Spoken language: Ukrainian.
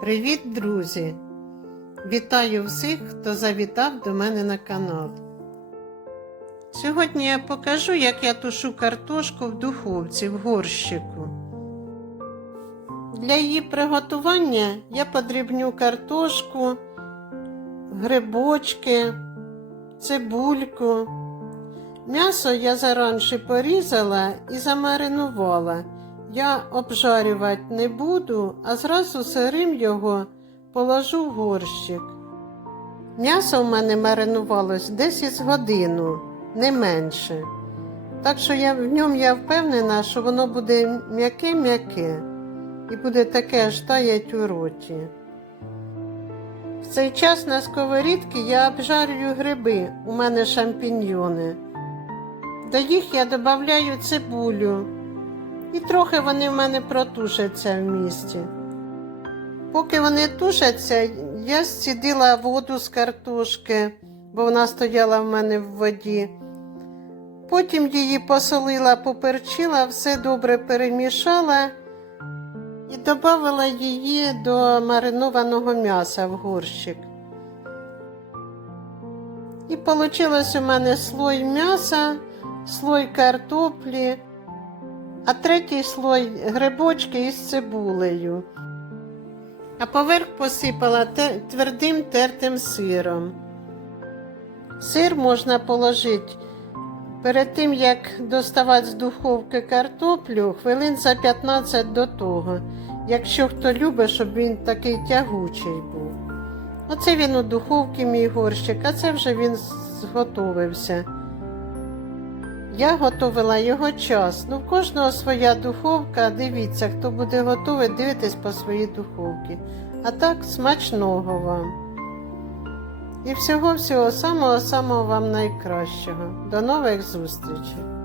Привіт, друзі! Вітаю всіх, хто завітав до мене на канал. Сьогодні я покажу, як я тушу картошку в духовці в горщику. Для її приготування я подрібню картошку, грибочки, цибульку. М'ясо я заранше порізала і замаринувала. Я обжарювати не буду, а зразу сирим його положу в горщик. М'ясо в мене маринувалось десь із годину, не менше. Так що я, в ньому я впевнена, що воно буде м'яке-м'яке і буде таке аж таять у роті. В цей час на сковорідці я обжарюю гриби, у мене шампіньйони. До їх я додаю цибулю. І трохи вони в мене протушаться в місті. Поки вони тушаться, я зцідила воду з картошки, бо вона стояла в мене в воді. Потім її посолила, поперчила, все добре перемішала і додала її до маринованого м'яса в горщик. І вийшло у мене слой м'яса, слой картоплі а третій слой грибочки із цибулею. А поверх посипала твердим тертим сиром. Сир можна положити перед тим, як доставати з духовки картоплю, хвилин за 15 до того, якщо хто любить, щоб він такий тягучий був. Оце він у духовці мій горщик, а це вже він зготовився. Я готувала його час. Ну, в кожного своя духовка. Дивіться, хто буде готовий, дивитесь по своїй духовці. А так, смачного вам. І всього-всього самого-самого вам найкращого. До нових зустрічей!